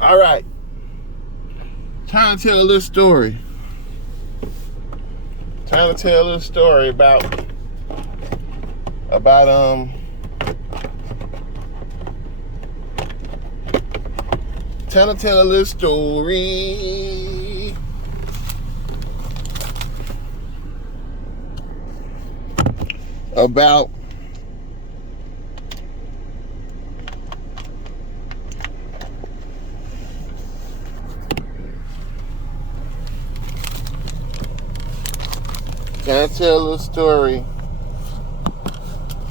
All right. Trying to tell a little story. Trying to tell a little story about trying to tell a little story about Can I tell a little story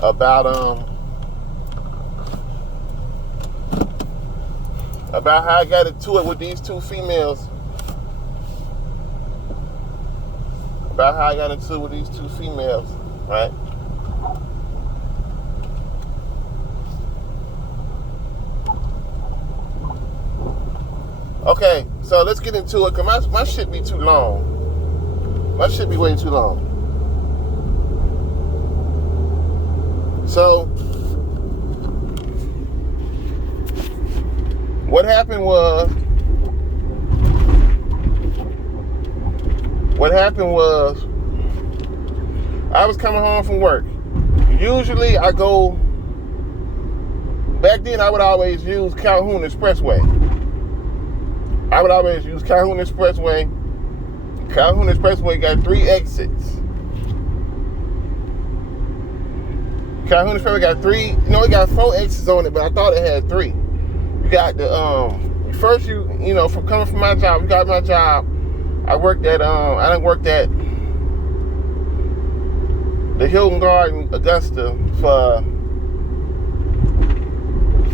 about how I got into it with these two females? About how I got into it with these two females, right? Okay, so let's get into it, because my shit be too long. My shit be way too long. So, what happened was I was coming home from work. Usually I go, back then I would always use Calhoun Expressway. Calhoun Expressway got 3 exits. Calhoun Expressway got 3, it got 4 exits on it, but I thought it had 3. You got the, first from coming from my job, I worked at, I done worked at the Hilton Garden, Augusta for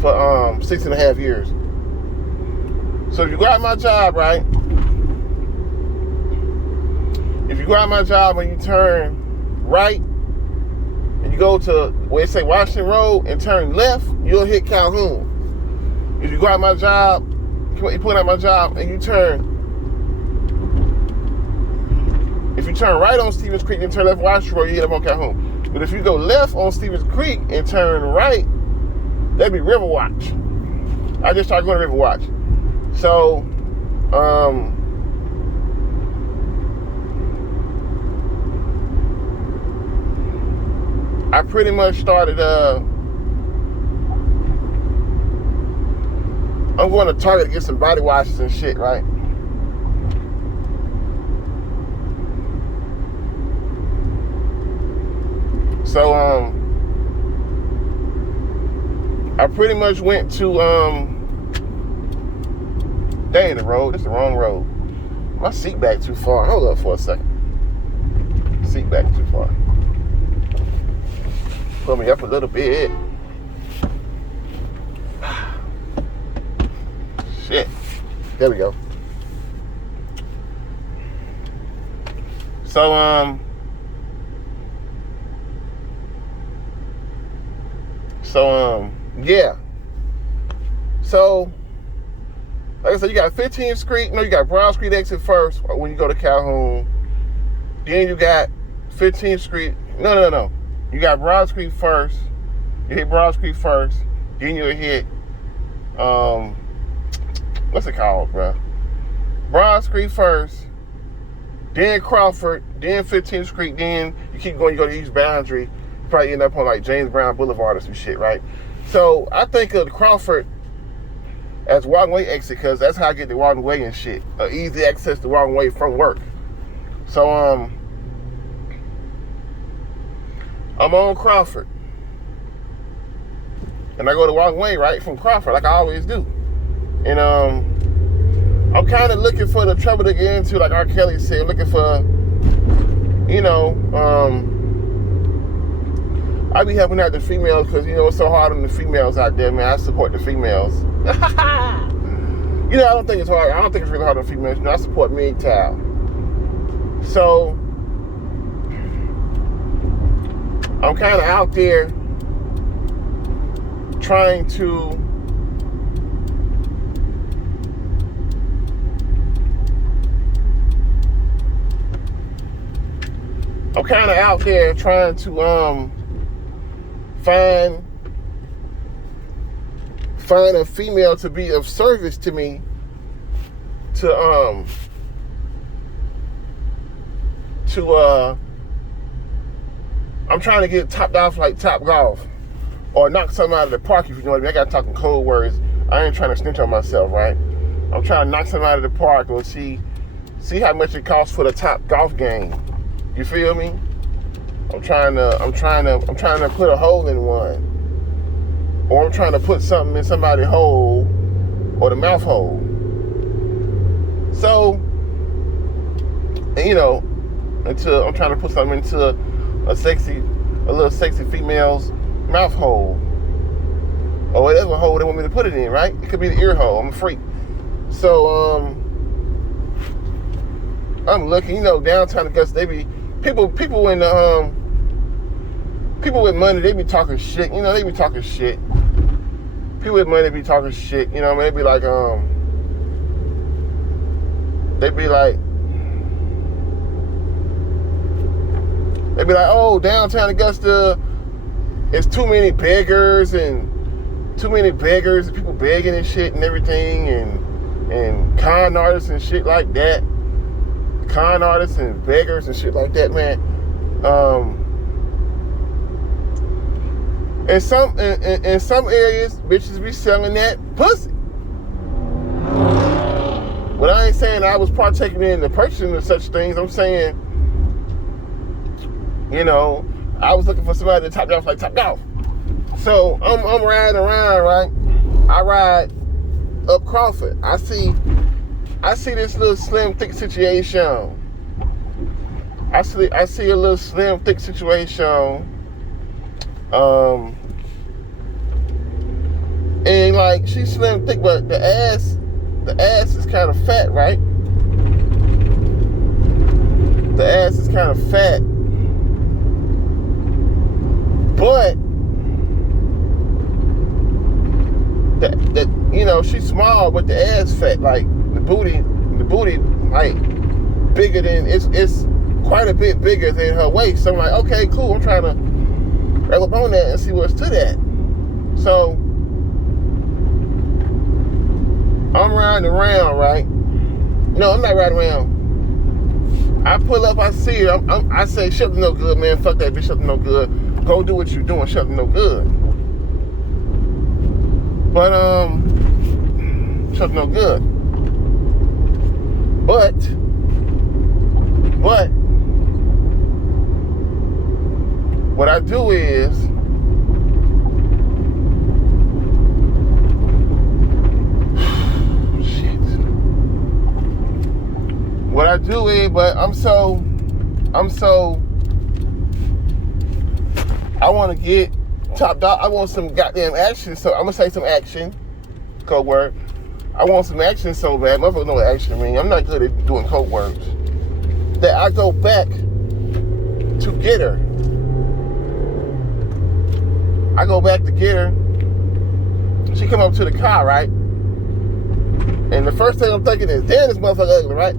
6.5 years. So if you go out my job, right? If you go out my job and you turn right, and you go to where it say Washington Road and turn left, you'll hit Calhoun. If you go out my job, you pull out my job and if you turn right on Stevens Creek and turn left Washington Road, you hit up on Calhoun. But if you go left on Stevens Creek and turn right, that'd be Riverwatch. I just started going to Riverwatch. So, I pretty much started, I'm going to Target to get some body washes and shit, right? So, I pretty much went to, dang, the road. This is the wrong road. My seat back too far. Hold up for a second. Seat back too far. Pull me up a little bit. Shit. There we go. So, yeah. So, like I said, you got 15th Street. No, you got Broad Street exit first when you go to Calhoun. Then you got 15th Street. No. You got Broad Street first. You hit Broad Street first. Then you'll hit, what's it called, bro? Broad Street first. Then Crawford. Then 15th Street. Then you keep going, you go to East Boundary. You probably end up on like James Brown Boulevard or some shit, right? So I think of Crawford as Walking Way exit, because that's how I get the Walking Way and shit. Easy access to Walking Way from work. So I'm on Crawford, and I go to Walking Way right from Crawford, like I always do. And I'm kind of looking for the trouble to get into, like R. Kelly said, looking for, I be helping out the females because, it's so hard on the females out there, man. I support the females. I don't think it's hard. I don't think it's really hard on females. I support MGTOW. So, I'm kind of out there trying to find a female to be of service to me to I'm trying to get topped off like Top Golf or knock something out of the park, if you know what I mean. I got talking code words. I ain't trying to snitch on myself, right? I'm trying to knock something out of the park or see how much it costs for the Top Golf game. You feel me? I'm trying to put a hole in one. Or I'm trying to put something in somebody's hole or the mouth hole. So, and you know, until I'm trying to put something into a little sexy female's mouth hole. Or whatever hole they want me to put it in, right? It could be the ear hole. I'm a freak. So, I'm looking, you know, downtown Augusta, they be, people in the, people with money, they be talking shit, you know, they be talking shit. People with money be talking shit, you know, they be like, oh, downtown Augusta, it's too many beggars and people begging and shit and everything and con artists and shit like that. Con artists and beggars and shit like that, man. In some areas, bitches be selling that pussy. But I ain't saying I was partaking in the purchasing of such things. I'm saying, you know, I was looking for somebody to top off like Top Golf. So I'm riding around, right? I ride up Crawford. I see this little slim thick situation. I see a little slim thick situation. And like she's slim thick, but the ass is kind of fat, right? The ass is kind of fat. But that you know, she's small, but the ass fat, like the booty like bigger than it's quite a bit bigger than her waist. So I'm like, okay, cool. I'm trying to wrap up on that and see what's to that. So I'm riding around, right? No, I'm not riding around. I pull up, I see her. I say, shut no good, man. Fuck that bitch, shut no good. Go do what you're doing, shut no good. But shut no good. But what I do is but I'm so I want to get top dog. I want some goddamn action. So I'm gonna say some action. Code word. I want some action so bad. Motherfuckers know what action mean. I'm not good at doing code words. That I go back to get her. I go back to get her. She come up to the car, right? And the first thing I'm thinking is, damn, this motherfucker ugly, right?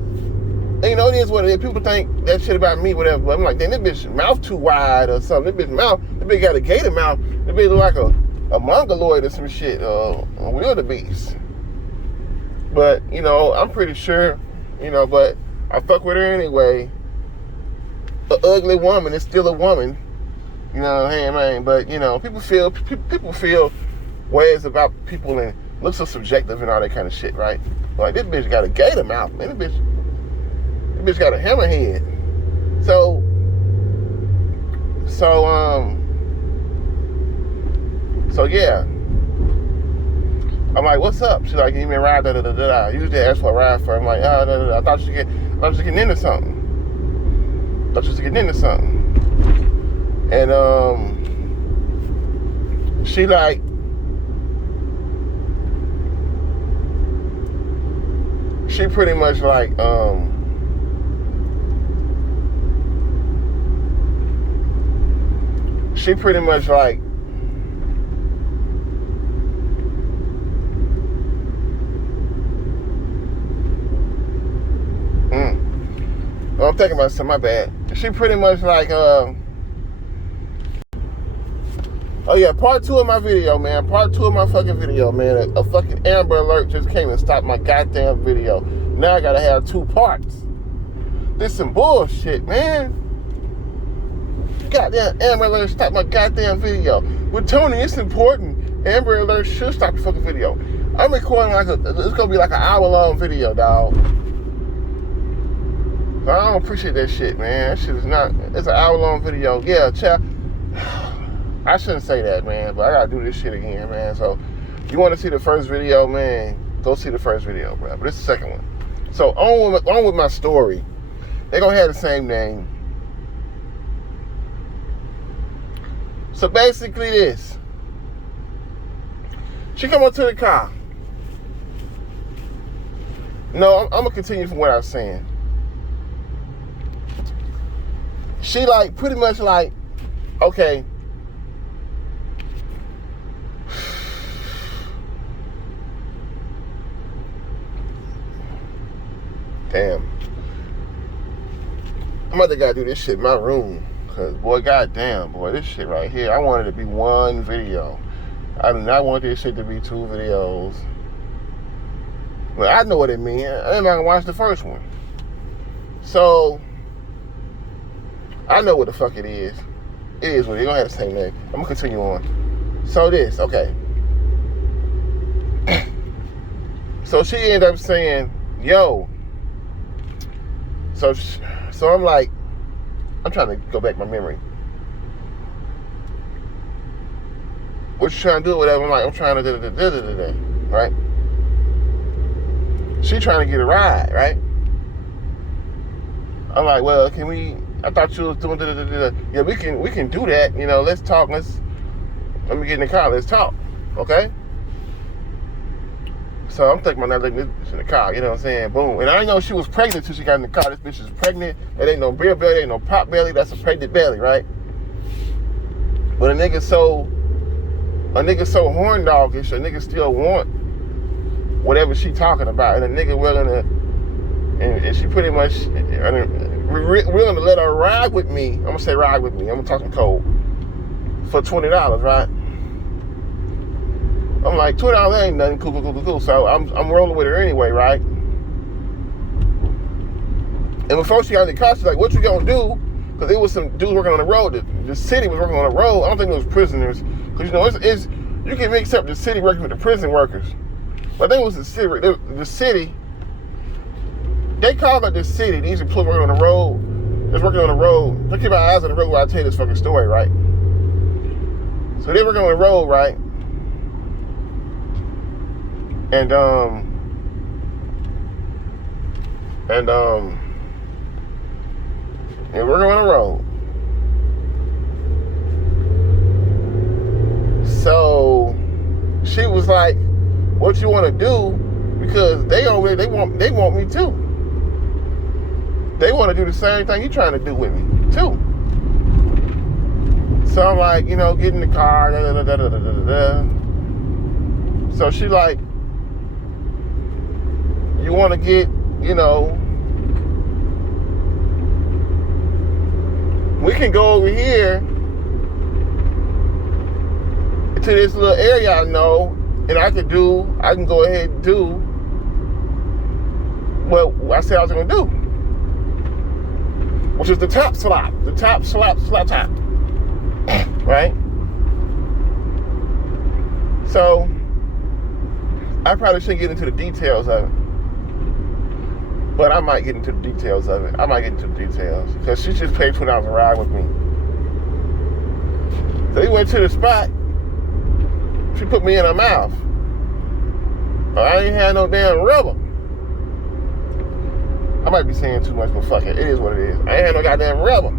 And you know, it is what it is. People think that shit about me, whatever. But I'm like, damn, this bitch mouth too wide or something. This bitch got a gator mouth. This bitch look like a mongoloid or some shit, a wildebeest. But, you know, I'm pretty sure, you know, but I fuck with her anyway. An ugly woman is still a woman. You know, hey, man. But, you know, people feel ways about people and look so subjective and all that kind of shit, right? Like, this bitch got a gator mouth, man. This bitch got a hammerhead. So yeah. I'm like, what's up? She's like, give me a ride, da da da da. Usually ask for a ride for her. I'm like, da da da. I thought you was getting into something. And she like, she pretty much like, she pretty much like, I'm thinking about something, my bad. She pretty much like, Oh yeah, part 2 of my video, man. Part 2 of my fucking video, man. A fucking Amber Alert just came and stopped my goddamn video. Now I gotta have 2 parts. This some bullshit, man. Goddamn Amber Alert stopped my goddamn video. With Tony, it's important. Amber Alert should stop the fucking video. I'm recording it's gonna be like an hour-long video, dog. So I don't appreciate that shit, man. That shit is not, it's an hour-long video. Yeah, child. I shouldn't say that, man, but I gotta do this shit again, man. So, you want to see the first video, man? Go see the first video, bro. But this is the second one. So, on with my story. They're gonna have the same name. So basically, this. She come up to the car. No, I'm gonna continue from what I was saying. She like pretty much like, okay. Damn. I'm about to gotta do this shit in my room. Cause boy, goddamn, boy, this shit right here, I wanted it to be one video. I do not want this shit to be 2 videos. But I know what it means. I'm not gonna watch the first one. So, I know what the fuck it is. It is what it is. It don't have the same name. I'm gonna continue on. So this, okay. So she ended up saying, yo. So I'm like, I'm trying to go back my memory. What you trying to do, whatever. I'm like, I'm trying to right? She trying to get a ride, right? I'm like, well, can we? I thought you was doing Yeah, we can do that. You know, let's talk. Let me get in the car. Let's talk, okay? So I'm thinking about not letting this in the car, you know what I'm saying? Boom. And I didn't know she was pregnant until she got in the car. This bitch is pregnant. That ain't no beer belly, ain't no pop belly. That's a pregnant belly, right? But a nigga so horn doggish, a nigga still want whatever she talking about. And a nigga willing to, and she pretty much willing to let her ride with me. I'm gonna say ride with me. I'm gonna talk in code. For $20, right? I'm like, $20 ain't nothing, cool. So I'm rolling with her anyway, right? And before she got in the car, she's like, what you gonna do? Because there was some dudes working on the road. The city was working on the road. I don't think it was prisoners. Because, you know, it's you can mix up the city working with the prison workers. But I think it was the city. They call it the city. These employees working on the road. They're working on the road. They keep my eyes on the road while I tell you this fucking story, right? So they're working on the road, right? And we're going on the road. So she was like, what you want to do? Because they want me too. They want to do the same thing you trying to do with me too. So I'm like, you know, get in the car, So she like, you want to get, you know, we can go over here to this little area I know, and I can go ahead and do what I said I was going to do, which is the top slap top, right? So, I probably shouldn't get into the details of it. But I might get into the details of it. Because she just paid $20 a ride with me. So we went to the spot. She put me in her mouth. I ain't had no damn rubber. I might be saying too much, but fuck it. It is what it is. I ain't had no goddamn rubber.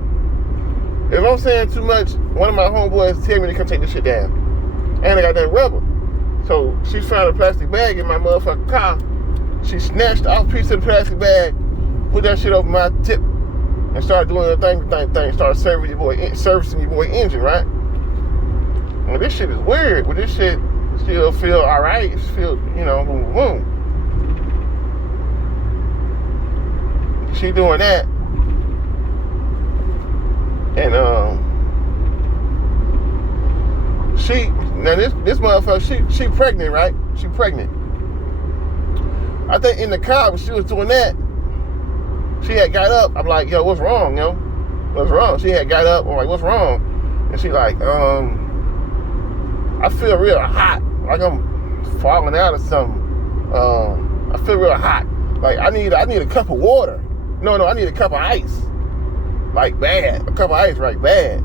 If I'm saying too much, one of my homeboys tell me to come take this shit down. I ain't got that rubber. So she found a plastic bag in my motherfucking car. She snatched off a piece of the plastic bag, put that shit over my tip, and started doing the thing. Started servicing your boy engine, right? Well, this shit is weird, but this shit still feel alright. It feel, you know, boom, boom. She doing that, and Now this motherfucker, she pregnant, right? She pregnant. I think in the car when she was doing that, she had got up. I'm like, yo, what's wrong, yo? What's wrong? She had got up. I'm like, what's wrong? And she like, I feel real hot, like I'm falling out or something. I feel real hot. Like I need a cup of water. No, I need a cup of ice. Like bad. A cup of ice, right? Bad.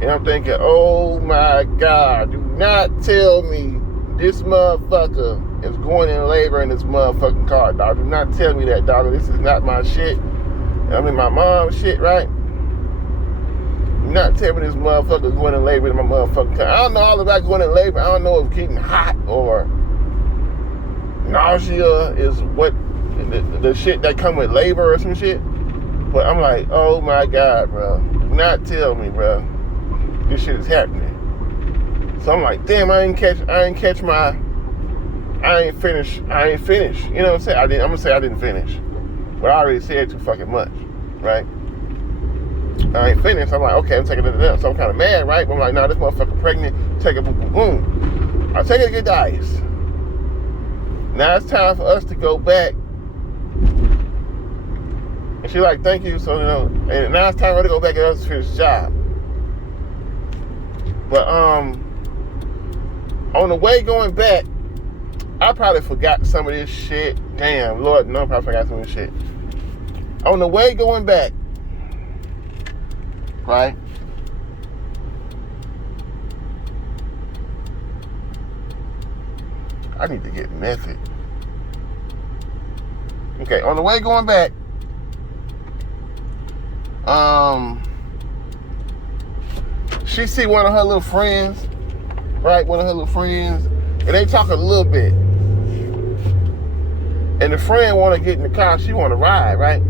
And I'm thinking, oh my God, do not tell me this motherfucker is going in labor in this motherfucking car, dog. Do not tell me that, dog. This is not my shit. I'm in my mom's shit, right? Do not tell me this motherfucker is going in labor in my motherfucking car. I don't know all about going in labor. I don't know if getting hot or nausea is what the shit that come with labor or some shit. But I'm like, oh my God, bro. Do not tell me, bro. This shit is happening. So I'm like, damn, I ain't finish. You know what I'm saying? I'm gonna say I didn't finish. But I already said too fucking much, right? I ain't finished. I'm like, okay, I'm taking it up. So I'm kind of mad, right? But I'm like, nah, this motherfucker pregnant. Take it, boom, boom, boom. I take it to get the ice. Now it's time for us to go back. And she like, thank you. So, and now it's time for her to go back and us finish the job. But on the way going back, I probably forgot some of this shit. Damn, Lord, no, I probably forgot some of this shit. On the way going back, right? I need to get method. Okay, on the way going back, she see one of her little friends, right? One of her little friends, and they talk a little bit. And the friend want to get in the car. She want to ride, right?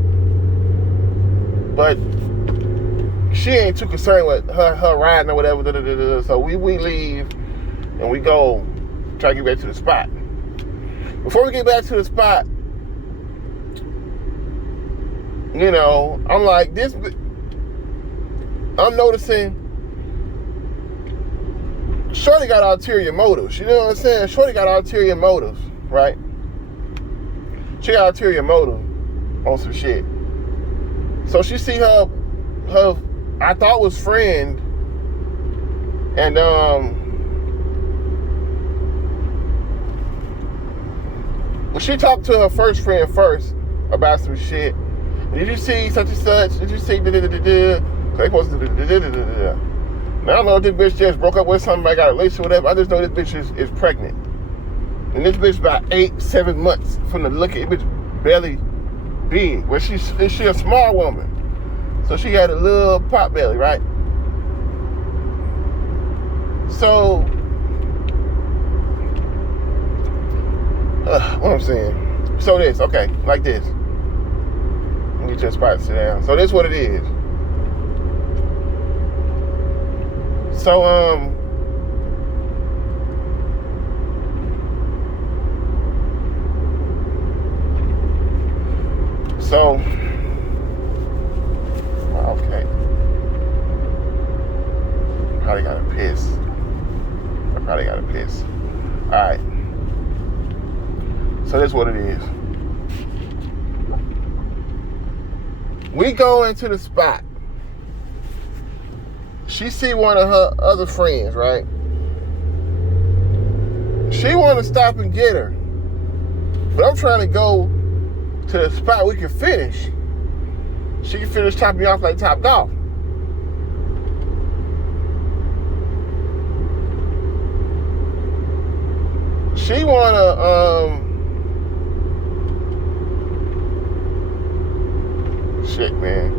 But she ain't too concerned with her riding or whatever. So we leave and we go try to get back to the spot. Before we get back to the spot, I'm like, I'm noticing Shorty got ulterior motives. You know what I'm saying? Shorty got ulterior motives, right? She got ulterior motive on some shit. So she see her I thought was friend, and she talked to her first friend first about some shit. Did you see such and such? Did you see da-da-da-da-da? They supposed to da-da-da-da-da. Now, I don't know if this bitch just broke up with somebody, got a relationship, whatever. I just know this bitch is pregnant. And this bitch about 8-7 months from the look at this bitch belly big. Well, she a small woman. So she had a little pot belly, right? So, what I'm saying. So this, okay, like this. Let me get your spot to sit down. So this is what it is. So, okay. Probably gotta piss. I probably gotta piss. Alright. So this is what it is. We go into the spot. She see one of her other friends, right? She want to stop and get her. But I'm trying to go to the spot we can finish. She can finish topping me off like Top Golf. She wanna, shit, man.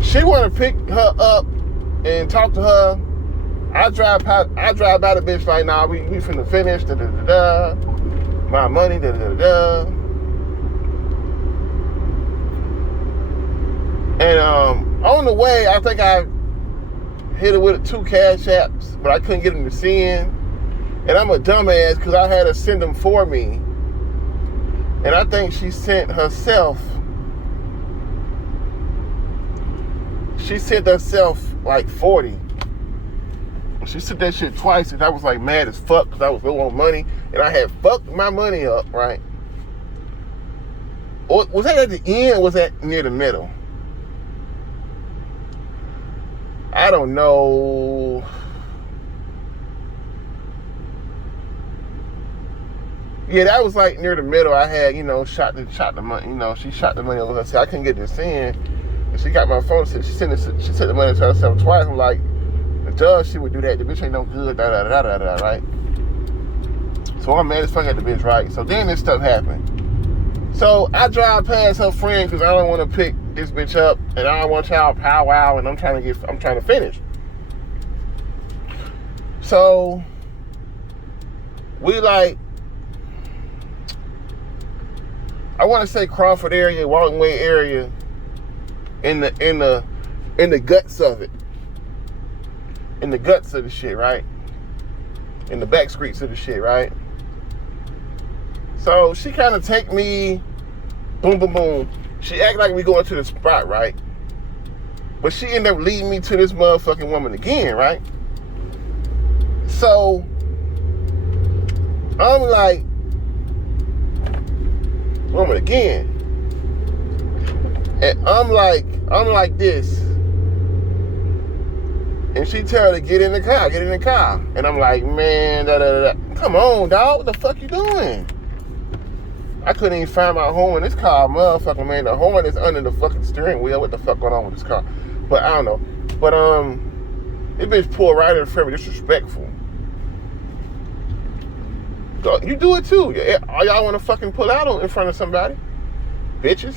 She want to pick her up and talk to her. I drive by the bitch like, nah, we finna finish, da-da-da-da. My money, da-da-da-da. And on the way, I think I hit her with 2 cash apps, but I couldn't get them to send. And I'm a dumbass because I had her send them for me. And I think she sent herself. she sent herself like 40. She said that shit twice, and I was like mad as fuck because I was low on money, and I had fucked my money up, right? Or was that at the end or was that near the middle? I don't know. Yeah, that was like near the middle. I had, shot the money. She shot the money over her. Said I couldn't get this in, and she got my phone. Said she sent the money to herself twice. I'm like, the judge, she would do that. The bitch ain't no good. Right? So I'm mad as fuck at the bitch, right? So then this stuff happened. So I drive past her friend because I don't want to pick this bitch up, and I don't want y'all powwow, and I'm trying to finish. So we like, I want to say Crawford area, Walton Way area, in the guts of it, in the guts of the shit, right? In the back streets of the shit, right? So she kind of take me, boom, boom, boom. She act like we going to the spot, right? But she ended up leading me to this motherfucking woman again, right? So I'm like, woman again. And I'm like this. And she tell her to get in the car. And I'm like, man, come on, dog, what the fuck you doing? I couldn't even find my horn in this car, motherfucker, man. The horn is under the fucking steering wheel. What the fuck going on with this car? But I don't know. But this bitch pulled right in front of me, disrespectful. You do it too. All y'all want to fucking pull out in front of somebody? Bitches.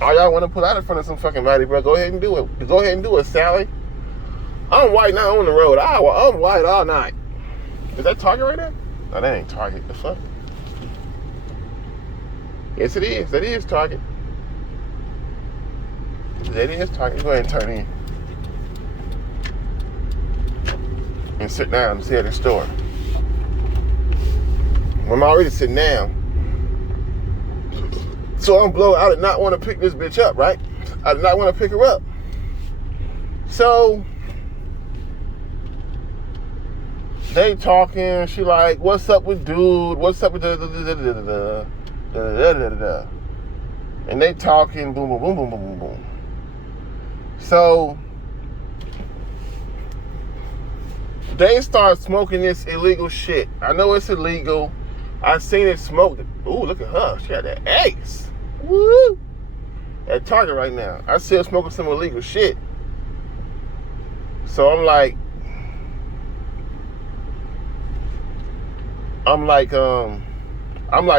All y'all want to pull out in front of some fucking body, bro. Go ahead and do it. Go ahead and do it, Sally. I'm white now on the road. I'm white all night. Is that Target right there? No, that ain't Target. The fuck? Yes, it is. That is Target. That is Target. Go ahead and turn in. And sit down and see at the store. I'm already sitting down. So I'm blowing. I did not want to pick this bitch up, right? I did not want to pick her up. So they talking. She like, what's up with dude? What's up with the and they talking. Boom, boom, boom, boom, boom, boom, boom. So they start smoking this illegal shit. I know it's illegal. I seen it smoked. Ooh, look at her. She got that ace. Woo! At Target right now. I see her smoking some illegal shit. So I'm like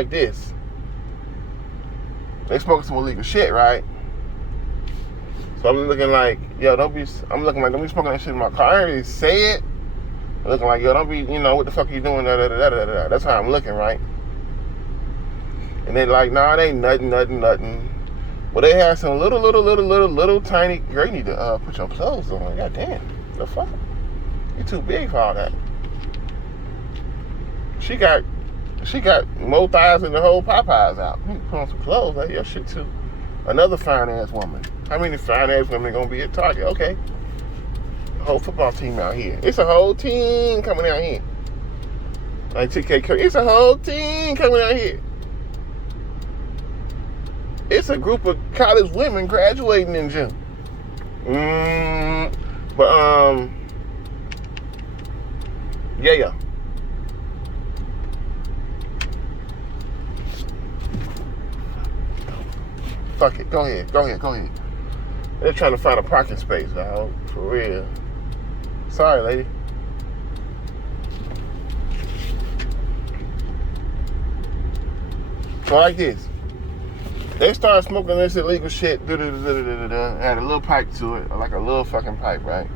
this. They smoking some illegal shit, right? So I'm looking like, yo, don't be smoking that shit in my car. I didn't really say it. I'm looking like, yo, don't be, what the fuck are you doing? That's how I'm looking, right? And they like, nah, it ain't nothing. Well, they had some little tiny, girl, you need to put your clothes on. God damn, the fuck? You too big for all that. She got more thighs than the whole Popeyes out. You need to put on some clothes. Like your shit too. Another fine ass woman. How many fine ass women gonna be at Target? Okay. A whole football team out here. It's a whole team coming out here. Like TK Curry. It's a whole team coming out here. It's a group of college women graduating in June. Yeah. Fuck it. Go ahead. They're trying to find a parking space, dog. For real. Sorry, lady. So like this. They started smoking this illegal shit. Had a little pipe to it. Like a little fucking pipe, right?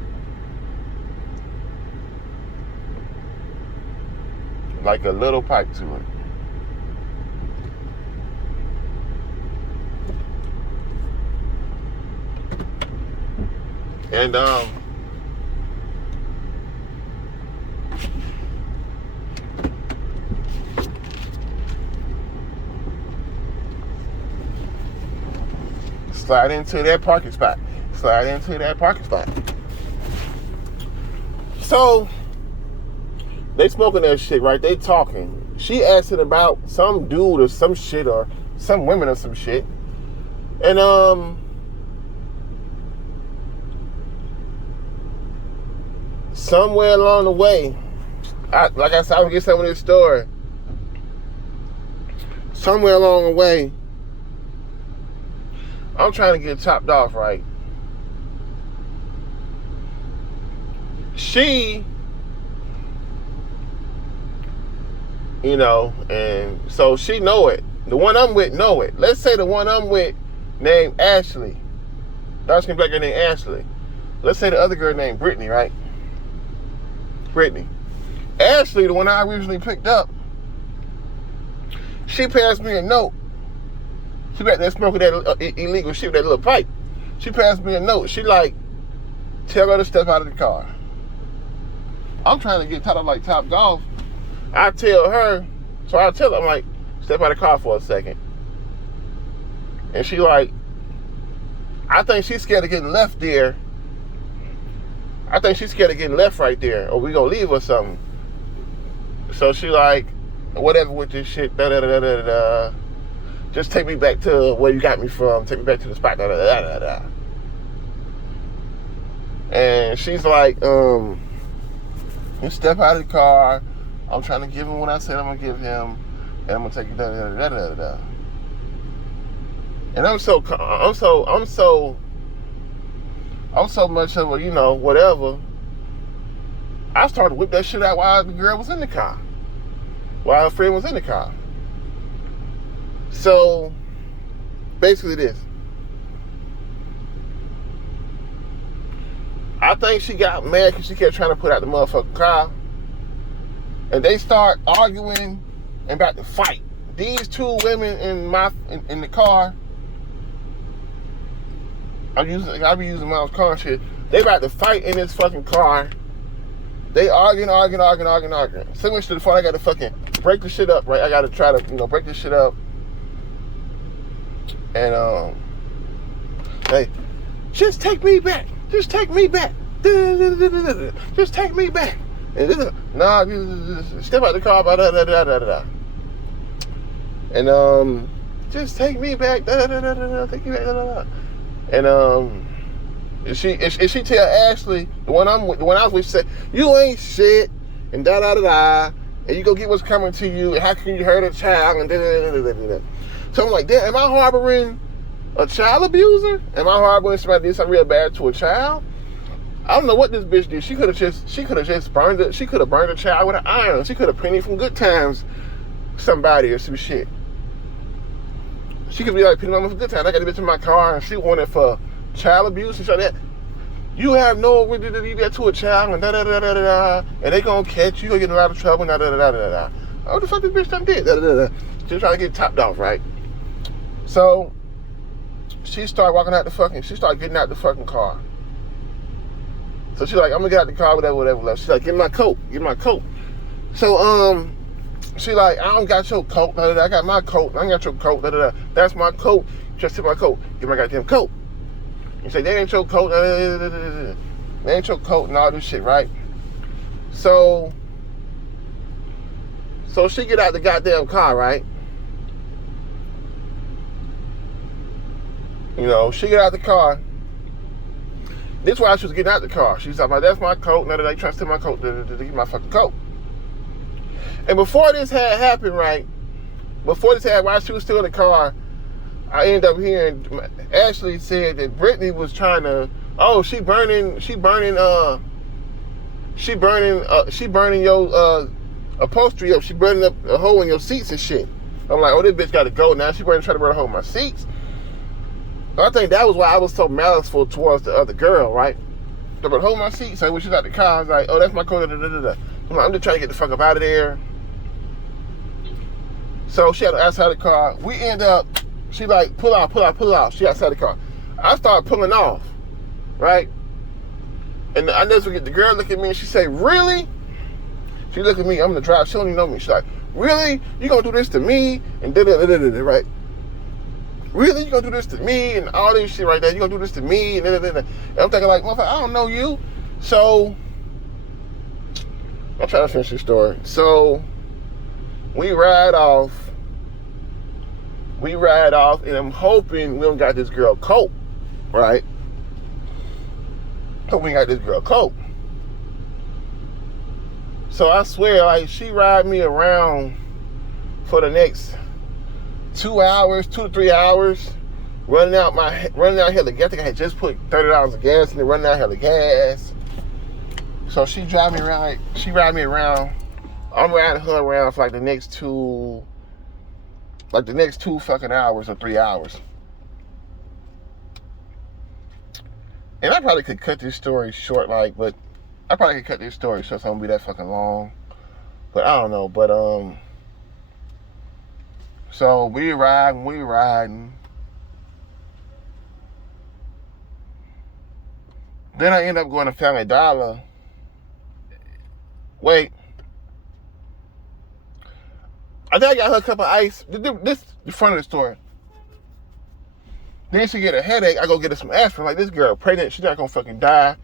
Like a little pipe to it. And slide into that parking spot. Slide into that parking spot. So, they smoking that shit, right? They talking. She asking about some dude or some shit or some women or some shit. And, somewhere along the way, like I said, I would get some of this story. Somewhere along the way, I'm trying to get topped off, right? She, and so she know it. The one I'm with know it. Let's say the one I'm with named Ashley. Dark skin black girl named Ashley. Let's say the other girl named Brittany, right? Brittany. Ashley, the one I originally picked up, she passed me a note. She back there smoking that illegal shit with that little pipe. She passed me a note. She like, tell her to step out of the car. I'm trying to get tied up like Top Golf. I tell her, I'm like, step out of the car for a second. And she like, I think she's scared of getting left there. I think she's scared of getting left right there, or we gonna leave or something. So she like, whatever with this shit, da-da-da-da-da-da. Just take me back to where you got me from. Take me back to the spot, da-da-da-da-da. And she's like, you step out of the car. I'm trying to give him what I said I'm gonna give him, and I'm gonna take you da-da-da-da-da-da. And I'm so much of a, whatever. I started to whip that shit out while the girl was in the car. While her friend was in the car. So, basically this. I think she got mad because she kept trying to put out the motherfucking car. And they start arguing and about to fight. These two women in the car, I be using my car and shit. They about to fight in this fucking car. They arguing. So much to the point I gotta fucking break the shit up, right? I gotta try to, break this shit up. And hey, just take me back. Just take me back. Just take me back. And nah, step out the car, da-da-da-da-da-da. And just take me back, da-da-da-da-da, take me back, da-da-da. And she tell Ashley, the one I was with, she said, you ain't shit, and da-da-da-da, and you go get what's coming to you, and how can you hurt a child, and da-da-da-da-da-da. So I'm like, damn, am I harboring a child abuser? Am I harboring somebody that did something real bad to a child? I don't know what this bitch did. She could have just burned it. She could have burned a child with an iron. She could have penny from Good Times somebody or some shit. She could be like, penny mama for Good Times. I got a bitch in my car and she wanted for child abuse and shit like that. You have no way to do that to a child and da-da-da-da-da-da. And they gonna catch you, gonna get in a lot of trouble and da-da-da-da-da-da. Oh, what the fuck this bitch done did? Da-da-da-da. She's trying to get topped off, right? So, she started getting out the fucking car. So she's like, I'm gonna get out the car, whatever. She's like, get my coat. So, she like, I don't got your coat. I got my coat. I ain't got your coat. That's my coat. Just take my coat. Get my goddamn coat. You say, that ain't your coat. That ain't your coat and all this shit, right? So she get out the goddamn car, right? She get out the car. This why she was getting out the car. She's like, that's my coat. Now that they trying to steal my coat, to get my fucking coat. And before this had happened, right? While she was still in the car, I ended up hearing Ashley said that Brittany was trying to, she burning your upholstery up. She burning up a hole in your seats and shit. I'm like, this bitch got to go now. She trying to burn a hole in my seats. I think that was why I was so maliceful towards the other girl, right? But hold my seat. So when she's out the car, I was like, that's my coat. I'm just trying to get the fuck up out of there. So she had to outside the car. We end up, she like, pull out. She outside the car. I start pulling off, right? And I never forget, the girl look at me and she say, really? She look at me, I'm in the drive, she don't even know me. She's like, really? You gonna do this to me? And right? really, you gonna do this to me and all this shit right there? You gonna do this to me? And I'm thinking like, motherfucker, I don't know you. So I'm trying to finish this story. So we ride off, and I'm hoping we don't got this girl coat, right? Hope we got this girl coat. So I swear, like, she ride me around for the next 2 hours, 2 to 3 hours, running out hella gas. I think I had just put $30 of gas in it, running out hella gas. So she drive me around. She ride me around. I'm riding her around for like the next two fucking hours or 3 hours. And I probably could cut this story short, but I probably could cut this story short, so it won't be that fucking long. But I don't know. But so we riding. Then I end up going to Family Dollar. Wait. I think I got her a cup of ice. This is the front of the store. Then she get a headache. I go get her some aspirin. Like, this girl pregnant. She's not gonna fucking die.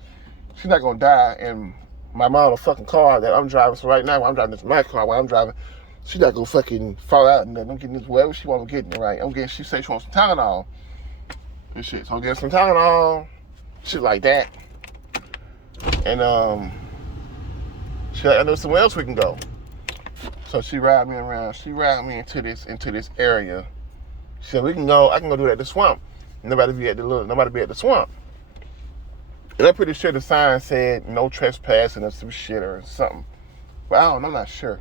She's not gonna die in my mom's fucking car that I'm driving. So right now, while I'm driving this my car, while I'm driving, she's not gonna fucking fall out and then I'm getting this whatever she want to get in, right? She say she wants some Tylenol and shit. So I'm getting some Tylenol, shit like that. And she like, I know somewhere else we can go. So she ride me around. She ride me into this area. She said, I can go do that at the swamp. Nobody be at the swamp. And I'm pretty sure the sign said no trespassing or some shit or something. But I'm not sure.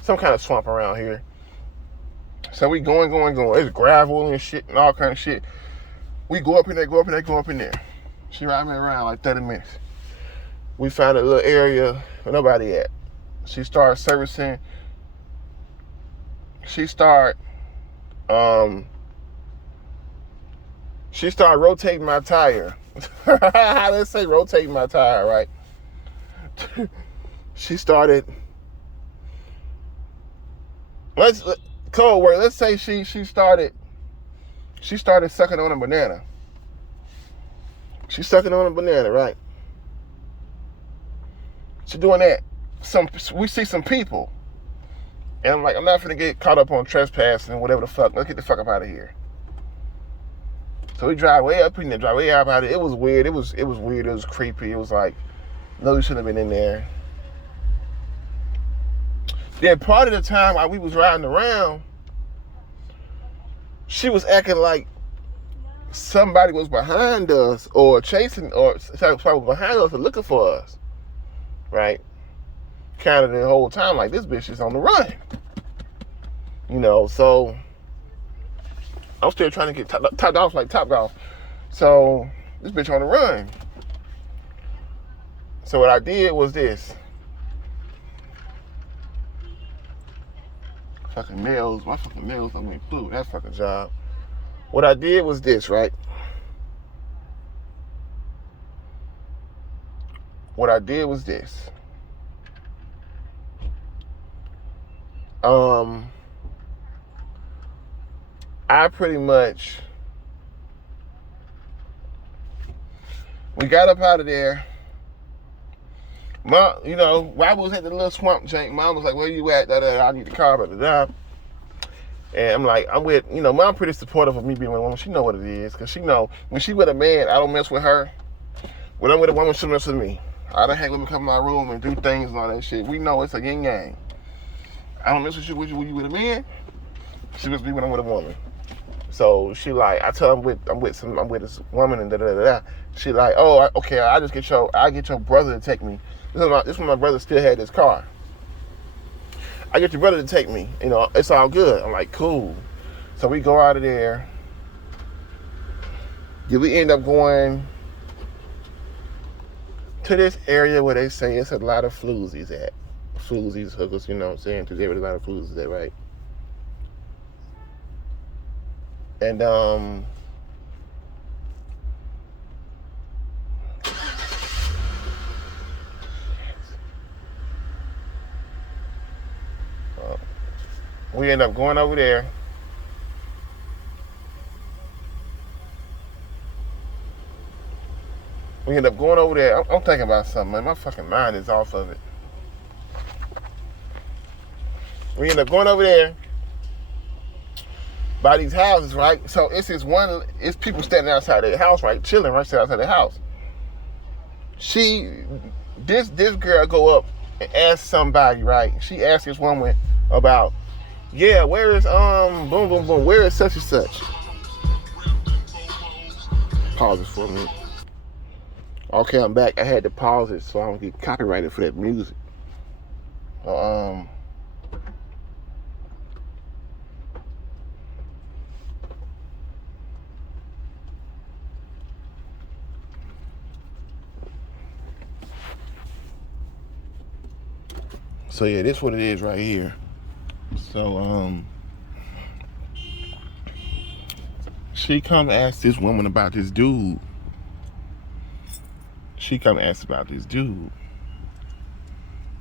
Some kind of swamp around here. So we going. It's gravel and shit and all kind of shit. We go up in there. She ride me around like 30 minutes. We found a little area where nobody at. She started servicing. She started rotating my tire. Let's say rotating my tire, right? She started. Code word. Let's say she started sucking on a banana. She's sucking on a banana, right? She's doing that. We see some people. And I'm like, I'm not finna get caught up on trespassing and whatever the fuck. Let's get the fuck up out of here. So we drive way up in there, drive way out of it. It was weird. It was weird. It was creepy. It was like, no, you shouldn't have been in there. Then part of the time while we was riding around, she was acting like somebody was behind us or chasing, or somebody was behind us and looking for us. Right? Kind of the whole time, like, this bitch is on the run. You know, so I'm still trying to get top off like Top Golf. So this bitch on the run. So what I did was this. My fucking nails don't include that fucking job. What I did was this, right? I pretty much, we got up out of there. Mom, while I was at the little swamp jank, Mom was like, where you at? I need the car, And I'm like, Mom pretty supportive of me being with a woman. She know what it is, because she know when she with a man, I don't mess with her. When I'm with a woman, she mess with me. I done had women come in my room and do things and all that shit. We know it's a yin yang. I don't mess with you when you with a man. She mess with me when I'm with a woman. So she like, I tell her I'm with this woman and da. She like, oh, okay, I get your brother to take me. This is when my brother still had his car. I get your brother to take me. It's all good. I'm like, cool. So we go out of there. Then we end up going to this area where they say it's a lot of floozies at. Floozies, hookers, you know what I'm saying? Because there was a lot of floozies there, right? And we end up going over there. We end up going over there. I'm thinking about something, man. My fucking mind is off of it. We end up going over there by these houses, right? So it's it's people standing outside their house, right? Chilling right outside their house. This girl go up and ask somebody, right? She asked this woman about, yeah, where is, boom, boom, boom, where is such and such? Pause it for a minute. Okay, I'm back. I had to pause it so I don't get copyrighted for that music. So yeah, this what it is right here. So she come ask this woman about this dude.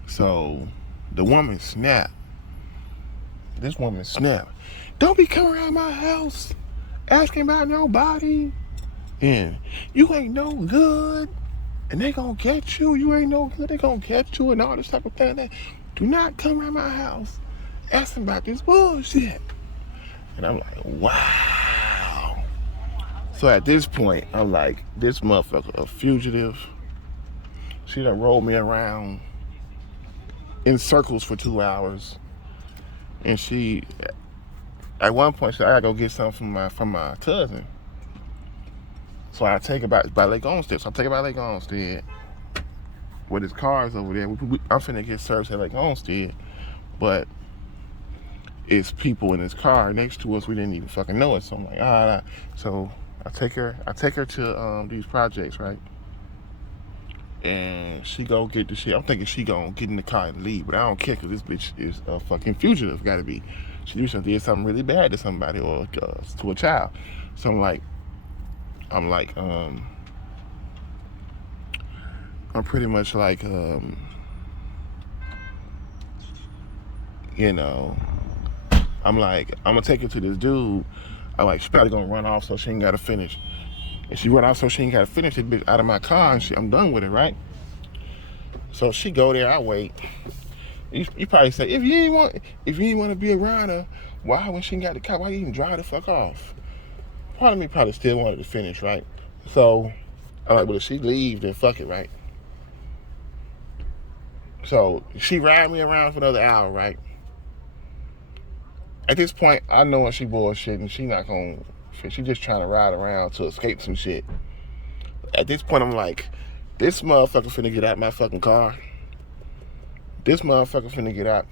So the woman snapped. This woman snapped. Don't be coming around my house asking about nobody. And you ain't no good. And they gonna get you. You ain't no good. They gonna get you and all this type of thing. Do not come around my house asking about this bullshit. And I'm like, wow. So at this point, I'm like, this motherfucker a fugitive. She done rolled me around in circles for 2 hours. And she, at one point, she said, I gotta go get something from my cousin. So I take it by Lake Olmsted. So I take it by Lake Olmsted. With his cars over there. I'm finna get service at Lake Olmsted. But it's people in his car next to us. We didn't even fucking know it. So I'm like, So I take her to these projects, right? And she go get the shit. I'm thinking she gonna get in the car and leave, but I don't care because this bitch is a fucking fugitive. Gotta be. She did something really bad to somebody or to a child. So I'm pretty much like, you know, I'm like, I'm gonna take her to this dude. I'm like, she's probably gonna run off so she ain't gotta finish. If she run off so she ain't gotta finish, this bitch out of my car and I'm done with it, right? So she go there, I wait. You probably say, if you ain't want to be around her, why when she ain't got the car, why you even drive the fuck off? Part of me probably still wanted to finish, right? So I'm like, well, if she leaves, then fuck it, right? So she ride me around for another hour, right? At this point, I know when she bullshitting, she not gonna, she just trying to ride around to escape some shit. At this point, I'm like, this motherfucker finna get out my fucking car. This motherfucker finna get out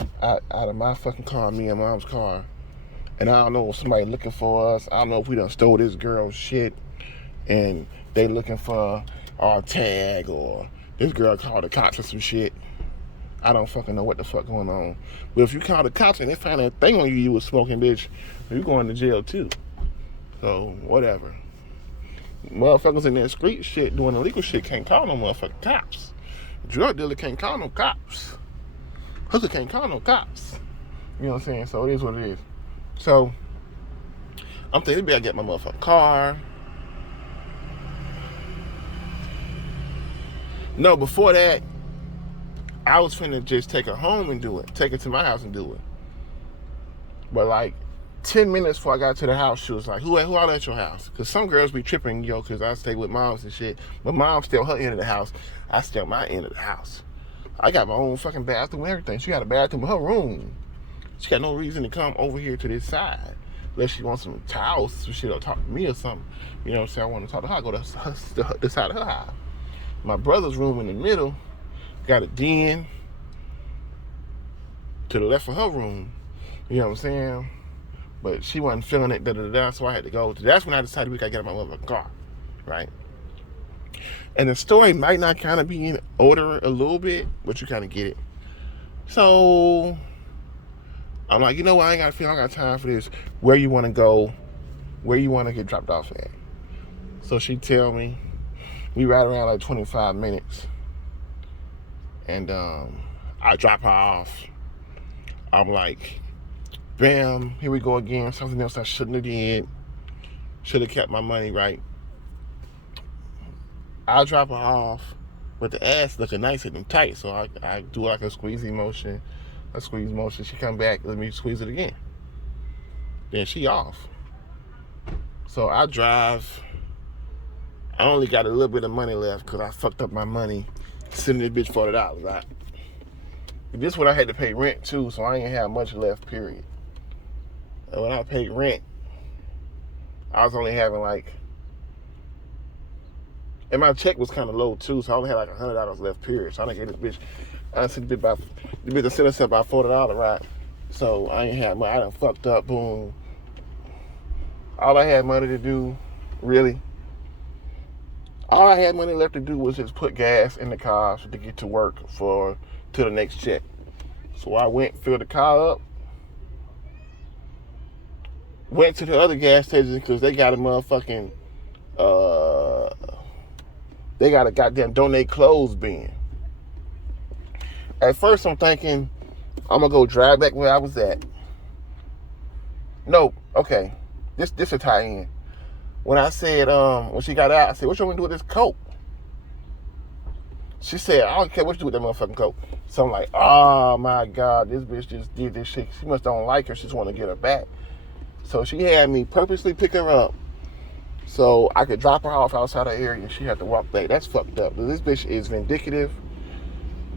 of my fucking car, me and mom's car. And I don't know if somebody looking for us. I don't know if we done stole this girl's shit and they looking for our tag or this girl called the cops or some shit. I don't fucking know what the fuck going on. But if you call the cops and they find that thing on you was smoking, bitch, you going to jail too. So, whatever. Motherfuckers in that street shit doing illegal shit can't call no motherfucking cops. Drug dealer can't call no cops. Hooker can't call no cops. You know what I'm saying? So it is what it is. So I'm thinking maybe I get my motherfucking car. No, before that, I was finna just take her home and do it. Take her to my house and do it. But like 10 minutes before I got to the house, she was like, who all at your house? Because some girls be tripping, yo, because I stay with moms and shit. But mom still her end of the house. I still my end of the house. I got my own fucking bathroom and everything. She got a bathroom in her room. She got no reason to come over here to this side. Unless she wants some towels, so she'll talk to me or something. You know what I'm saying? I want to talk to her. I go to the side of her house. My brother's room in the middle got a den to the left of her room. You know what I'm saying? But she wasn't feeling it, so I had to go. That's when I decided we got to get out of my motherfucking car, right? And the story might not kind of be in order a little bit, but you kind of get it. So I'm like, you know what? I ain't got time for this. Where you want to go? Where you want to get dropped off at? So she tell me, we ride around like 25 minutes. And I drop her off. I'm like, bam, here we go again. Something else I shouldn't have did. Should have kept my money, right? I'll drop her off with the ass looking nice and tight. So I do like a squeezy motion, a squeeze motion. She come back, let me squeeze it again. Then she off. So I drive. I only got a little bit of money left because I fucked up my money sending this bitch $40. Right? This is what I had to pay rent too, so I ain't have much left, period. And when I paid rent, I was only having like, and my check was kind of low too, so I only had like $100 left, period. So I didn't get this bitch. I sent the bitch sent us up by $40, right? So I ain't had money. I done fucked up, boom. All I had money to do, really, all I had money left to do was just put gas in the car to get to work to the next check. So I went, filled the car up, went to the other gas station because they got a motherfucking, they got a goddamn donate clothes bin. At first I'm thinking, I'm gonna go drive back where I was at. No, okay, this a tie in. When I said, when she got out, I said, what you want me to do with this coat? She said, I don't care what you do with that motherfucking coat. So I'm like, oh my God, this bitch just did this shit. She must don't like her. She just want to get her back. So she had me purposely pick her up so I could drop her off outside her area and she had to walk back. That's fucked up. This bitch is vindictive.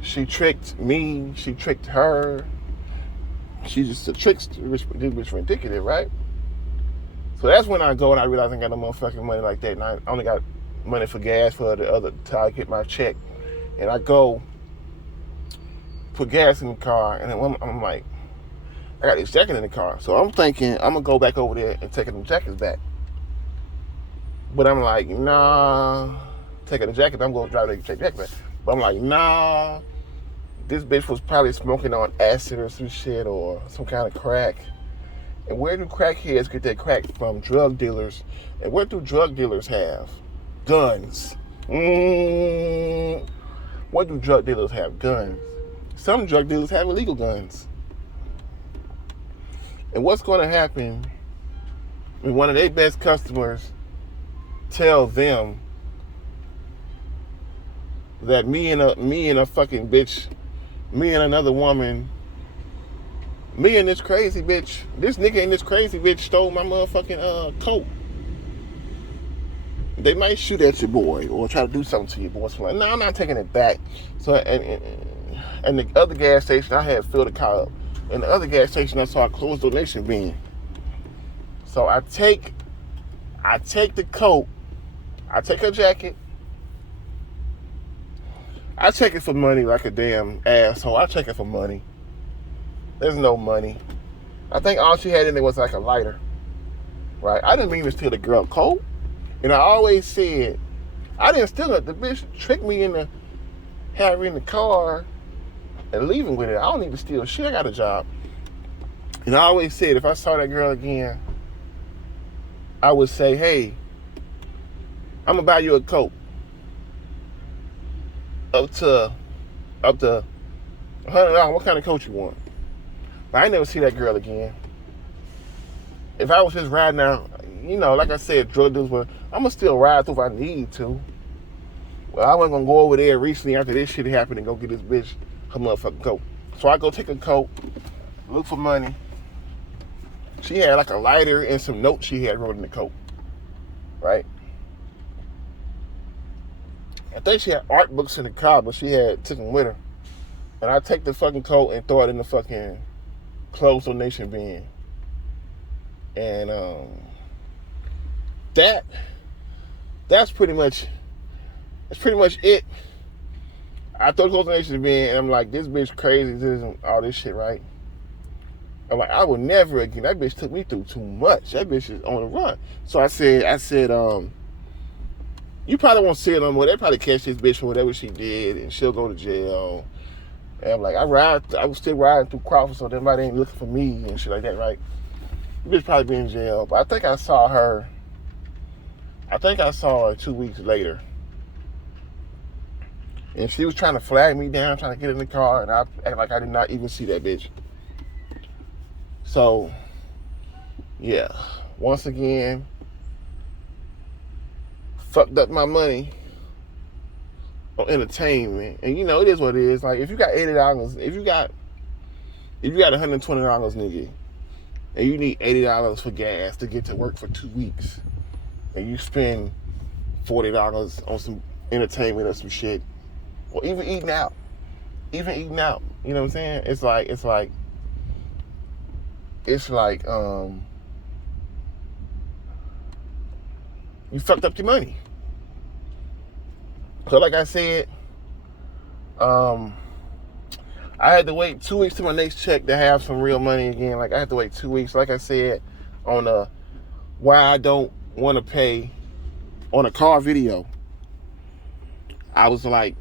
She tricked me. She tricked her. She's just a trickster. This bitch vindictive, right? So that's when I go and I realize I ain't got no motherfucking money like that. And I only got money for gas for the other till I get my check. And I go put gas in the car, and then I'm like, I got this jacket in the car. So I'm thinking I'm gonna go back over there and take the jackets back. But I'm like, nah, taking the jacket, I'm gonna drive the jacket back. But I'm like, nah, this bitch was probably smoking on acid or some shit or some kind of crack. And where do crackheads get their crack from? Drug dealers. And what do drug dealers have? Guns. What do drug dealers have? Guns. Some drug dealers have illegal guns. And what's going to happen when one of their best customers tell them that me and a fucking bitch, me and another woman, me and this crazy bitch, this nigga and this crazy bitch stole my motherfucking coat. They might shoot at your boy or try to do something to your boy. So like, no, I'm not taking it back. So and the other gas station, I had filled the car up. And the other gas station, I saw a closed donation bin. So I take the coat, I take her jacket, I check it for money like a damn asshole. I check it for money. There's no money. I think all she had in there was like a lighter. Right? I didn't mean to steal the girl coat. And I always said, I didn't steal it. The bitch tricked me into having her in the car and leaving with it. I don't need to steal shit. I got a job. And I always said, if I saw that girl again, I would say, hey, I'm going to buy you a coat. Up to $100. What kind of coat you want? But I ain't never see that girl again. If I was just riding out, you know, like I said, drug dealers were, I'm going to still ride through if I need to. Well, I wasn't going to go over there recently after this shit happened and go get this bitch her motherfucking coat. So I go take a coat, look for money. She had like a lighter and some notes she had wrote in the coat. Right? I think she had art books in the car, but she took them with her. And I take the fucking coat and throw it in the fucking closed donation bin. And that's pretty much it. I throw the closed donation bin and I'm like, this bitch crazy, this and all this shit, right? I'm like, I will never again. That bitch took me through too much. That bitch is on the run. So I said, you probably won't see it no more. They probably catch this bitch for whatever she did and she'll go to jail. And I'm like, I was still riding through Crawford, so everybody ain't looking for me and shit like that, right? The bitch probably be in jail. But I think I saw her 2 weeks later. And she was trying to flag me down, trying to get in the car, and I act like I did not even see that bitch. So, yeah. Once again, fucked up my money on entertainment. And you know, it is what it is. Like if you got $80, if you got $120, nigga, and you need $80 for gas to get to work for 2 weeks, and you spend $40 on some entertainment or some shit, or even eating out. You know what I'm saying? It's like you fucked up your money. So like I said, I had to wait 2 weeks to my next check to have some real money again. Like I had to wait 2 weeks. Like I said on why I don't want to pay on a car video, I was like,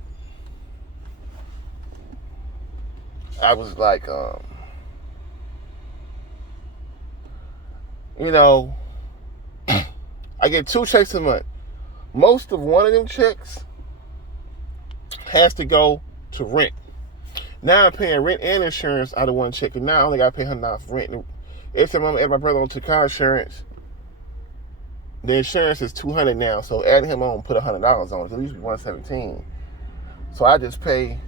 you know, I get 2 checks a month. Most of one of them checks has to go to rent. Now I'm paying rent and insurance out of one check, and now I only got to pay $100 for rent. Every time I add my brother onto car insurance, the insurance is $200 now. So adding him on, put $100 on it. So it used to be $117. So I just pay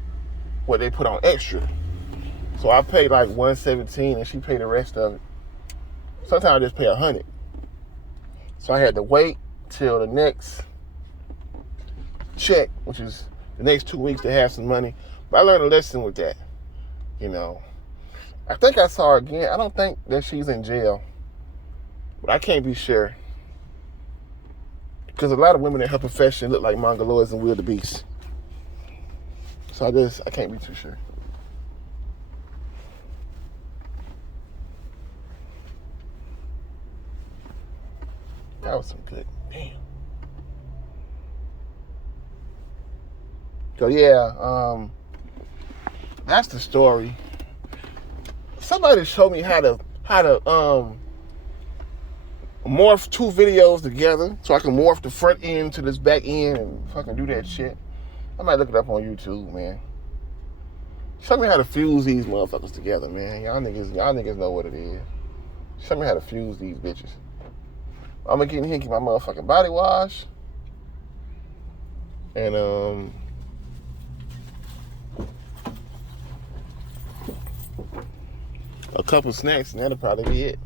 what they put on extra. So I pay like $117, and she paid the rest of it. Sometimes I just pay $100. So I had to wait till the next check, which is the next 2 weeks, to have some money. But I learned a lesson with that. You know, I think I saw her again. I don't think that she's in jail, but I can't be sure, because a lot of women in her profession look like Mongoloids and wildebeest. So I can't be too sure. That was some good. Damn. So yeah, that's the story. Somebody showed me how to morph 2 videos together, so I can morph the front end to this back end and fucking do that shit. I might look it up on YouTube, man. Show me how to fuse these motherfuckers together, man. Y'all niggas know what it is. Show me how to fuse these bitches. I'm gonna get in here and get my motherfucking body wash. And a couple snacks, and that'll probably be it.